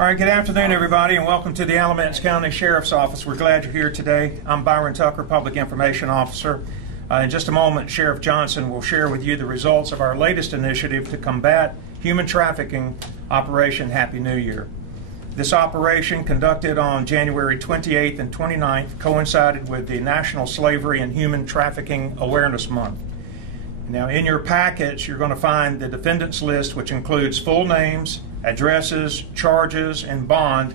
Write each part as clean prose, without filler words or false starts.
All right, good afternoon, everybody, and welcome to the Alamance County Sheriff's Office. We're glad you're here today. I'm Byron Tucker, Public Information Officer. In just a moment, Sheriff Johnson will share with you the results of our latest initiative to combat human trafficking, Operation Happy New Year. This operation, conducted on January 28th and 29th, coincided with the National Slavery and Human Trafficking Awareness Month. Now, in your packets, you're going to find the defendants list, which includes full names, addresses, charges, and bond.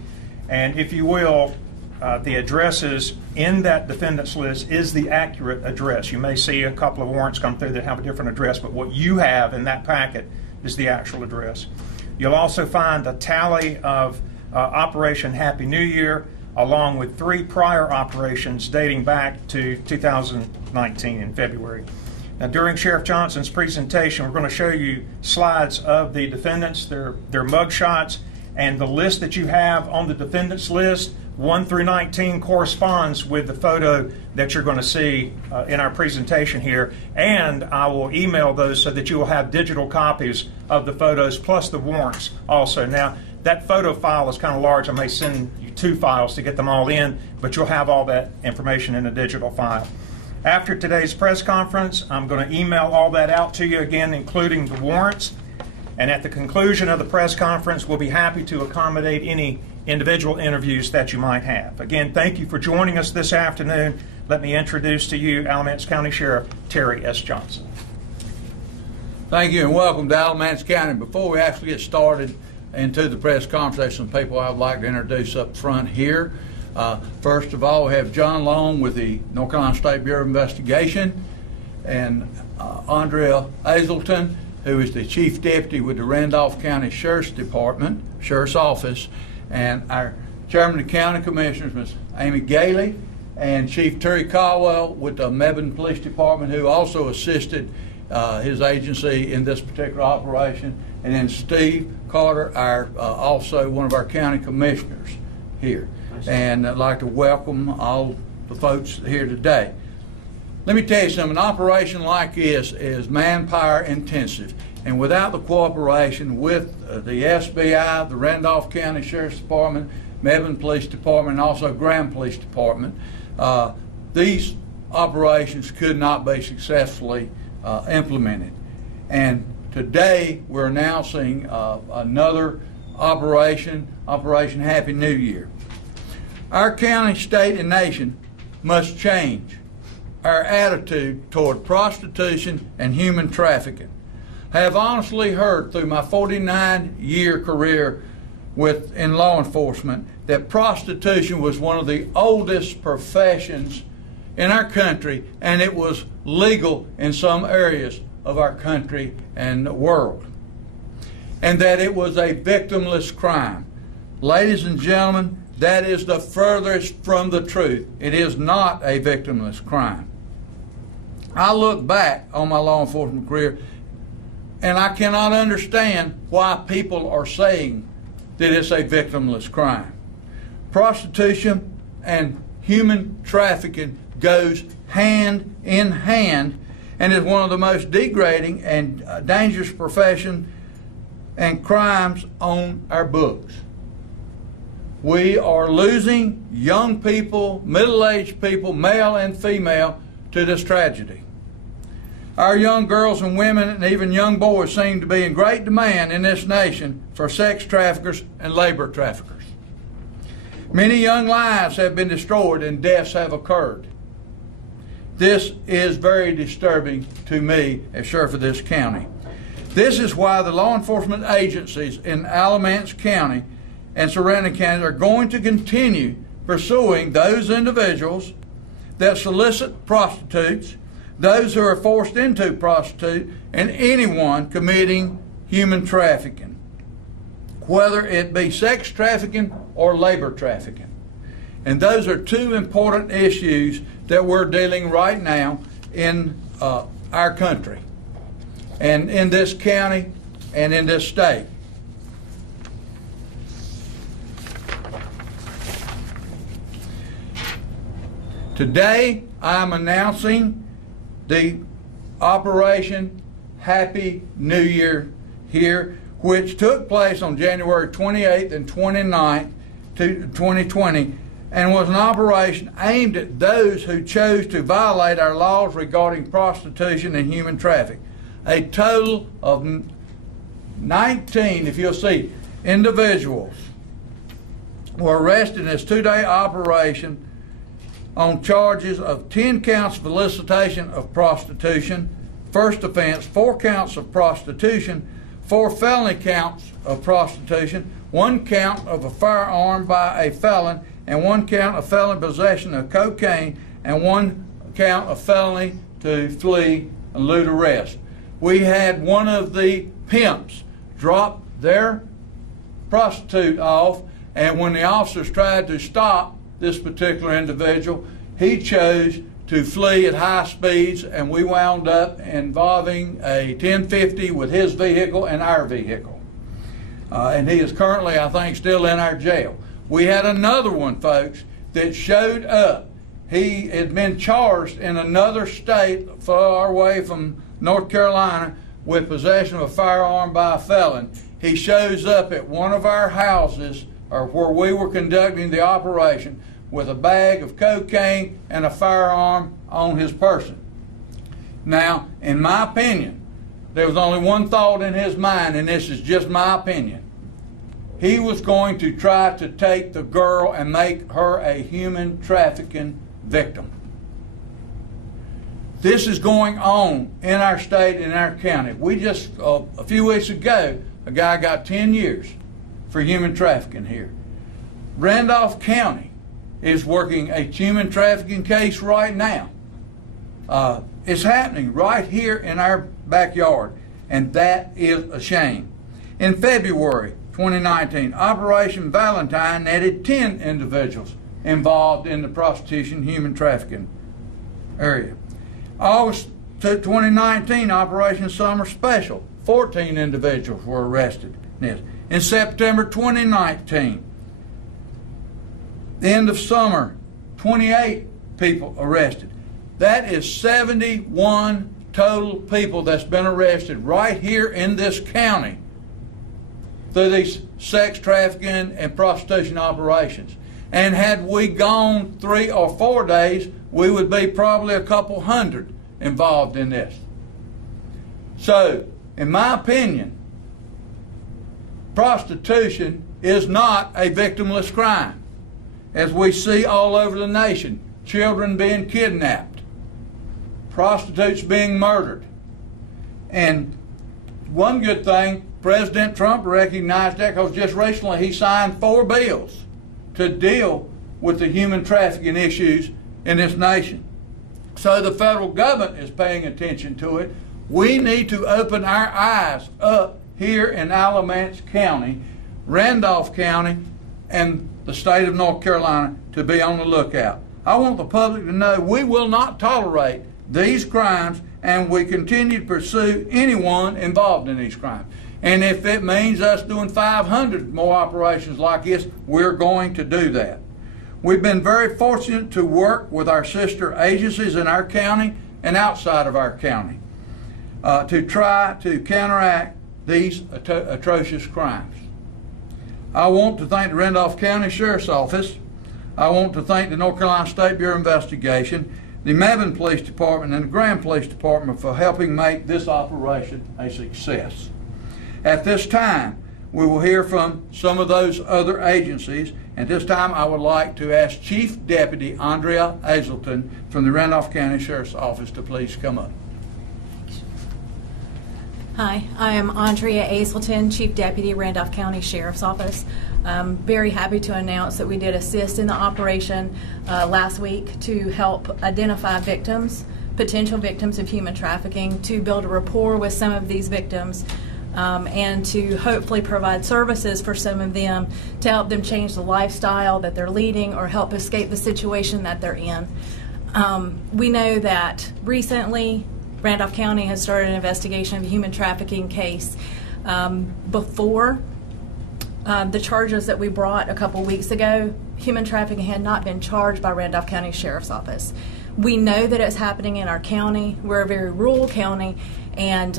And if you will, the addresses in that defendants list is the accurate address. You may see a couple of warrants come through that have a different address, but what you have in that packet is the actual address. You'll also find a tally of Operation Happy New Year, along with 3 prior operations dating back to 2019 in February. Now, during Sheriff Johnson's presentation, we're going to show you slides of the defendants, their mug shots, and the list that you have on the defendants list, 1 through 19, corresponds with the photo that you're going to see in our presentation here. And I will email those so that you will have digital copies of the photos plus the warrants also. Now, that photo file is kind of large. I may send you 2 files to get them all in, but you'll have all that information in a digital file. After today's press conference, I'm going to email all that out to you again, including the warrants. And at the conclusion of the press conference, we'll be happy to accommodate any individual interviews that you might have. Again, thank you for joining us this afternoon. Let me introduce to you Alamance County Sheriff Terry S. Johnson. Thank you and welcome to Alamance County. Before we actually get started into the press conference, there's some people I would like to introduce up front here. First of all, we have John Long with the North Carolina State Bureau of Investigation, and Andrea Hazelton, who is the Chief Deputy with the Randolph County Sheriff's Department, Sheriff's Office, and our Chairman of the County Commissioners, Ms. Amy Gailey, and Chief Terry Caldwell with the Mebane Police Department, who also assisted his agency in this particular operation, and then Steve Carter, also one of our county commissioners here. And I'd like to welcome all the folks here today. Let me tell you something, an operation like this is manpower intensive, and without the cooperation with the SBI, the Randolph County Sheriff's Department, Mebane Police Department, and also Graham Police Department, these operations could not be successfully implemented. And today we're announcing another operation, Operation Happy New Year. Our county, state, and nation must change our attitude toward prostitution and human trafficking. I have honestly heard through my 49-year career in law enforcement that prostitution was one of the oldest professions in our country, and it was legal in some areas of our country and the world, and that it was a victimless crime. Ladies and gentlemen, that is the furthest from the truth. It is not a victimless crime. I look back on my law enforcement career and I cannot understand why people are saying that it's a victimless crime. Prostitution and human trafficking goes hand in hand and is one of the most degrading and dangerous professions and crimes on our books. We are losing young people, middle-aged people, male and female, to this tragedy. Our young girls and women and even young boys seem to be in great demand in this nation for sex traffickers and labor traffickers. Many young lives have been destroyed and deaths have occurred. This is very disturbing to me as sheriff of this county. This is why the law enforcement agencies in Alamance County and surrounding counties are going to continue pursuing those individuals that solicit prostitutes, those who are forced into prostitute, and anyone committing human trafficking, whether it be sex trafficking or labor trafficking. And those are 2 important issues that we're dealing right now in our country and in this county and in this state. Today, I'm announcing the Operation Happy New Year here, which took place on January 28th and 29th, 2020, and was an operation aimed at those who chose to violate our laws regarding prostitution and human trafficking. A total of 19, if you'll see, individuals were arrested in this two-day operation on charges of 10 counts of elicitation of prostitution, first offense, 4 counts of prostitution, 4 felony counts of prostitution, 1 count of a firearm by a felon, and 1 count of felon possession of cocaine, and 1 count of felony to flee and elude arrest. We had one of the pimps drop their prostitute off, and when the officers tried to stop this particular individual, he chose to flee at high speeds, and we wound up involving a 1050 with his vehicle and our vehicle. And he is currently, I think, still in our jail. We had another one, folks, that showed up. He had been charged in another state far away from North Carolina with possession of a firearm by a felon. He shows up at one of our houses, or where we were conducting the operation, with a bag of cocaine and a firearm on his person. Now, in my opinion, there was only one thought in his mind, and this is just my opinion. He was going to try to take the girl and make her a human trafficking victim. This is going on in our state and our county. We just, a few weeks ago, a guy got 10 years for human trafficking here. Randolph County is working a human trafficking case right now. It's happening right here in our backyard, and that is a shame. In February 2019, Operation Valentine netted 10 individuals involved in the prostitution human trafficking area. August 2019, Operation Summer Special, 14 individuals were arrested. In September 2019, the end of summer, 28 people arrested. That is 71 total people that's been arrested right here in this county through these sex trafficking and prostitution operations. And had we gone 3 or 4 days, we would be probably a couple hundred involved in this. So, in my opinion, prostitution is not a victimless crime. As we see all over the nation, children being kidnapped, prostitutes being murdered. And one good thing, President Trump recognized that, because just recently he signed 4 bills to deal with the human trafficking issues in this nation. So the federal government is paying attention to it. We need to open our eyes up here in Alamance County, Randolph County, and the state of North Carolina to be on the lookout. I want the public to know we will not tolerate these crimes, and we continue to pursue anyone involved in these crimes. And if it means us doing 500 more operations like this, we're going to do that. We've been very fortunate to work with our sister agencies in our county and outside of our county to try to counteract these atrocious crimes. I want to thank the Randolph County Sheriff's Office. I want to thank the North Carolina State Bureau of Investigation, the Mebane Police Department, and the Graham Police Department for helping make this operation a success. At this time, we will hear from some of those other agencies. At this time, I would like to ask Chief Deputy Andrea Hazelton from the Randolph County Sheriff's Office to please come up. Hi, I am Andrea Hazelton, Chief Deputy, Randolph County Sheriff's Office. I'm very happy to announce that we did assist in the operation last week to help identify victims, potential victims of human trafficking, to build a rapport with some of these victims, and to hopefully provide services for some of them to help them change the lifestyle that they're leading or help escape the situation that they're in. We know that recently Randolph County has started an investigation of a human trafficking case. Before the charges that we brought a couple weeks ago, human trafficking had not been charged by Randolph County Sheriff's Office. We know that it's happening in our county. We're a very rural county, And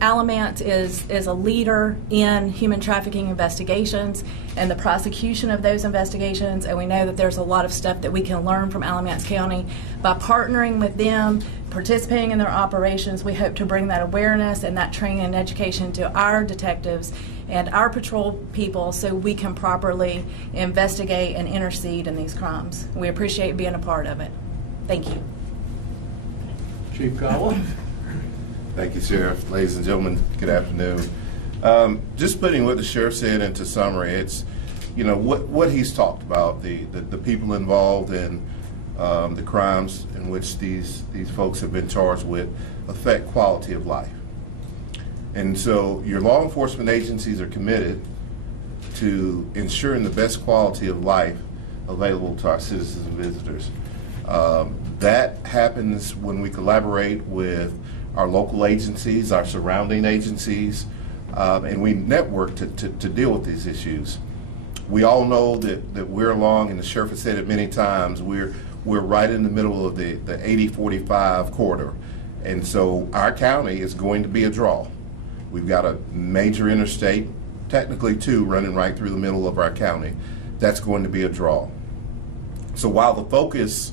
Alamance is a leader in human trafficking investigations and the prosecution of those investigations, and we know that there's a lot of stuff that we can learn from Alamance County. By partnering with them, participating in their operations, we hope to bring that awareness and that training and education to our detectives and our patrol people so we can properly investigate and intercede in these crimes. We appreciate being a part of it. Thank you. Chief Caldwell. Thank you, Sheriff. Ladies and gentlemen, good afternoon. Just putting what the Sheriff said into summary, it's, you know, what he's talked about, the people involved in the crimes in which these folks have been charged with affect quality of life. And so your law enforcement agencies are committed to ensuring the best quality of life available to our citizens and visitors. That happens when we collaborate with our local agencies, our surrounding agencies, and we network to deal with these issues. We all know that we're along, and the Sheriff has said it many times, we're right in the middle of the 80-45 corridor. And so our county is going to be a draw. We've got a major interstate, technically two, running right through the middle of our county. That's going to be a draw. So while the focus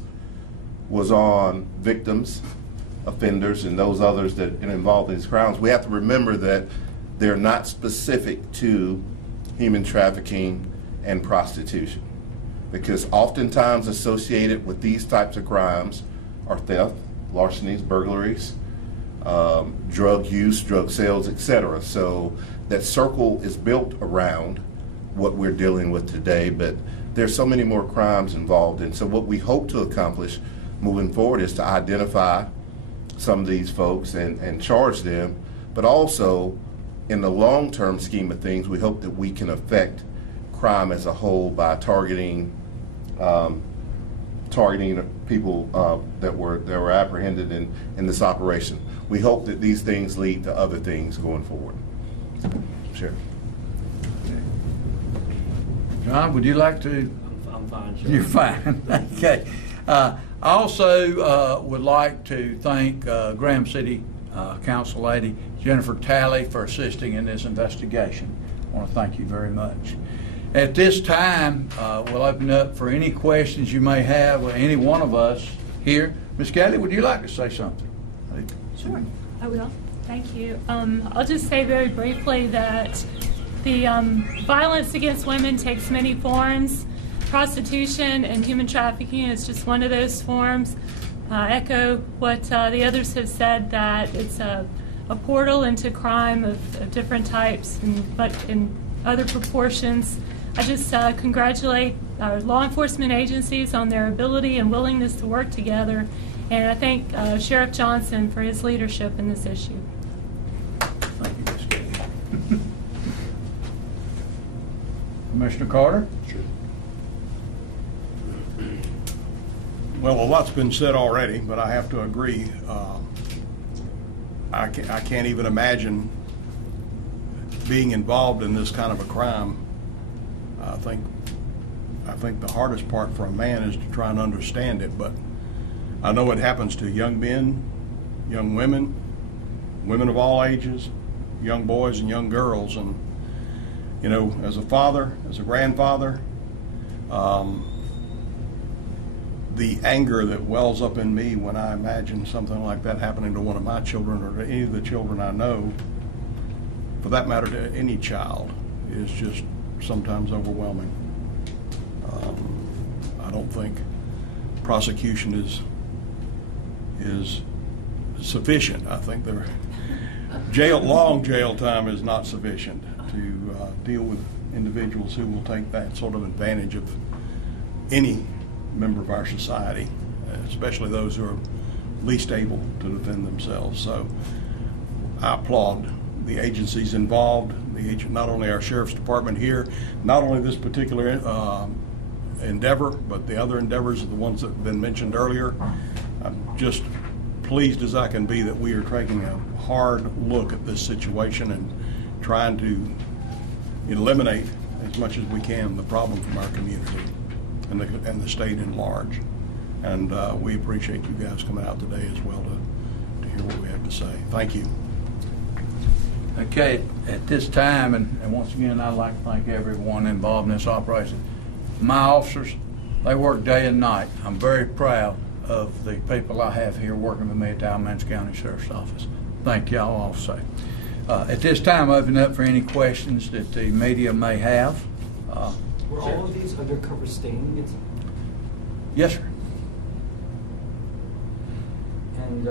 was on victims, offenders, and those others that are involved in these crimes, we have to remember that they're not specific to human trafficking and prostitution, because oftentimes associated with these types of crimes are theft, larcenies, burglaries, drug use, drug sales, etc. So that circle is built around what we're dealing with today, but there's so many more crimes involved. And so what we hope to accomplish moving forward is to identify some of these folks and charge them, but also in the long-term scheme of things, we hope that we can affect crime as a whole by targeting people that were apprehended in this operation. We hope that these things lead to other things going forward. Sure. John, would you like to? I'm fine, Sheriff. You're fine. Okay. I also would like to thank Graham City Council Lady Jennifer Talley for assisting in this investigation. I want to thank you very much. At this time, we'll open up for any questions you may have with any one of us here. Ms. Kelly, would you like to say something? Sure, I will. Thank you. I'll just say very briefly that the violence against women takes many forms. Prostitution and human trafficking is just one of those forms. Echo what the others have said, that it's a portal into crime of different types, but in other proportions. I just congratulate our law enforcement agencies on their ability and willingness to work together, and I thank Sheriff Johnson for his leadership in this issue. Thank you, Ms. Kelly. Commissioner Carter? Sure. Well, a lot's been said already, but I have to agree. I can't even imagine being involved in this kind of a crime. I think the hardest part for a man is to try and understand it, but I know it happens to young men, young women, women of all ages, young boys and young girls. And, you know, as a father, as a grandfather, the anger that wells up in me when I imagine something like that happening to one of my children or to any of the children I know, for that matter to any child, is just sometimes overwhelming. I don't think prosecution is sufficient. I think long jail time is not sufficient to deal with individuals who will take that sort of advantage of any member of our society, especially those who are least able to defend themselves. So I applaud the agencies involved, not only our Sheriff's Department here, not only this particular endeavor, but the other endeavors, the ones that have been mentioned earlier. I'm just pleased as I can be that we are taking a hard look at this situation and trying to eliminate as much as we can the problem from our community and the state in large. And we appreciate you guys coming out today as well to hear what we have to say. Thank you. Okay, at this time, and once again, I'd like to thank everyone involved in this operation. My officers, they work day and night. I'm very proud of the people I have here working with me at the Alamance County Sheriff's Office. Thank y'all also. At this time, open up for any questions that the media may have. Were all of these undercover stings? Yes, sir. And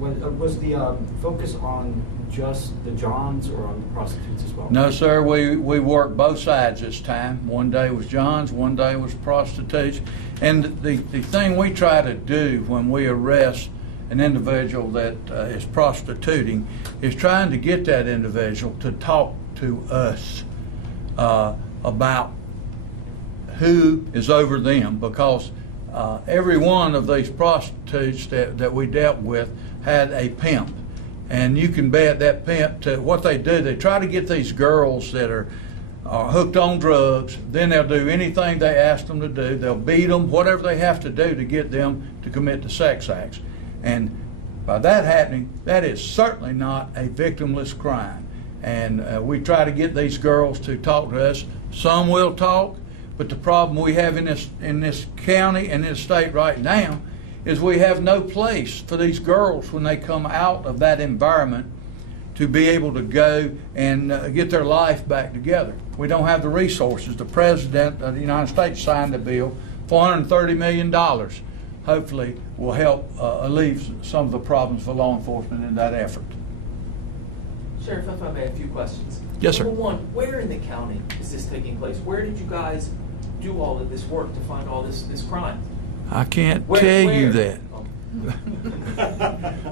was the focus on just the Johns or on the prostitutes as well? No, sir. We worked both sides this time. One day was Johns, one day was prostitutes. And the thing we try to do when we arrest an individual that is prostituting is trying to get that individual to talk to us about who is over them, because every one of these prostitutes that we dealt with had a pimp. And you can bet that pimp, what they do, they try to get these girls that are hooked on drugs, then they'll do anything they ask them to do. They'll beat them, whatever they have to do to get them to commit the sex acts. And by that happening, that is certainly not a victimless crime. And we try to get these girls to talk to us. Some will talk, but the problem we have in this county and in the state right now is we have no place for these girls when they come out of that environment to be able to go and get their life back together. We don't have the resources. The President of the United States signed a bill, $430 million, hopefully will help alleviate some of the problems for law enforcement in that effort. Sheriff, if I may, a few questions. Yes, sir. Number one, where in the county is this taking place? Where did you guys do all of this work to find all this crime? I can't tell you that,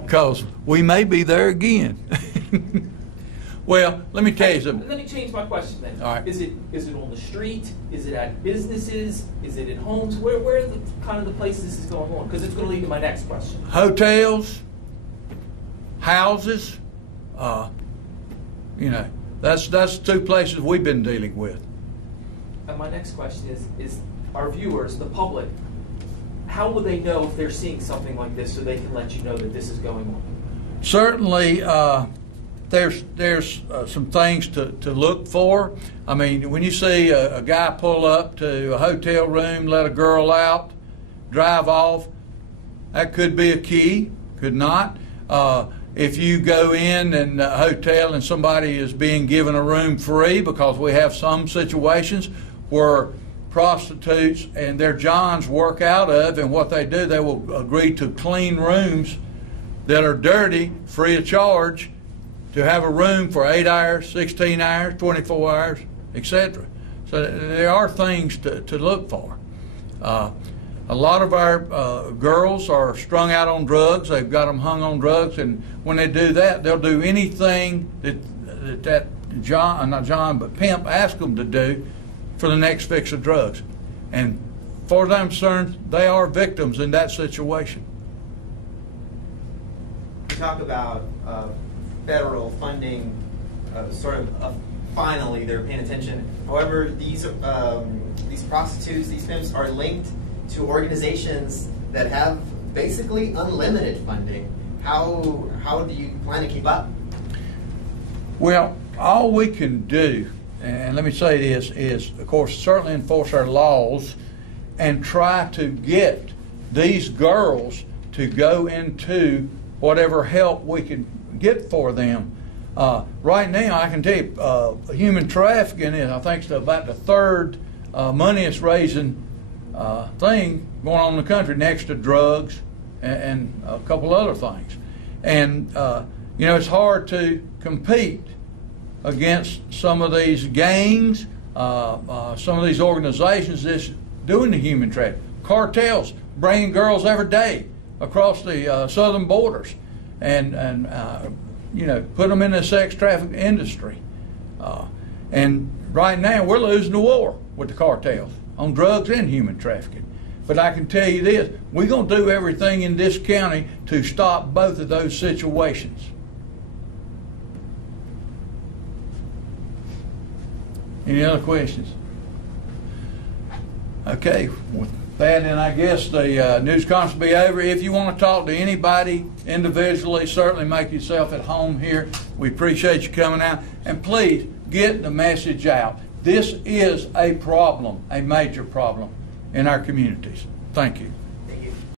because we may be there again. Well, let me tell you something. Let me change my question then. All right. Is it on the street? Is it at businesses? Is it in homes? Where are the kind of the places this is going on? Because it's going to lead to my next question. Hotels, houses, you know, that's two places we've been dealing with. And my next question is our viewers, the public, how will they know if they're seeing something like this so they can let you know that this is going on? Certainly, there's some things to look for. I mean, when you see a guy pull up to a hotel room, let a girl out, drive off, that could be a key, could not. If you go in a hotel and somebody is being given a room free, because we have some situations where prostitutes and their Johns work out of, and what they do, they will agree to clean rooms that are dirty, free of charge, to have a room for 8 hours, 16 hours, 24 hours, etc. So there are things to look for. A lot of our girls are strung out on drugs. They've got them hung on drugs, and when they do that, they'll do anything that pimp asks them to do for the next fix of drugs. And as far as I'm concerned, they are victims in that situation. You talk about federal funding, finally they're paying attention. However, these prostitutes, these pimps are linked to organizations that have basically unlimited funding. How do you plan to keep up? Well, all we can do, and let me say this, is, of course, certainly enforce our laws and try to get these girls to go into whatever help we can get for them. Right now, I can tell you, human trafficking is, I think, about the third moneyest raising thing going on in the country, next to drugs and a couple other things. And, you know, it's hard to compete against some of these gangs, some of these organizations that's doing the human trafficking. Cartels bringing girls every day across the southern borders and you know, put them in the sex trafficking industry. And right now we're losing the war with the cartels on drugs and human trafficking. But I can tell you this, we're going to do everything in this county to stop both of those situations. Any other questions? Okay, That, and I guess the news conference will be over. If you want to talk to anybody individually, certainly make yourself at home here. We appreciate you coming out. And please get the message out. This is a problem, a major problem in our communities. Thank you.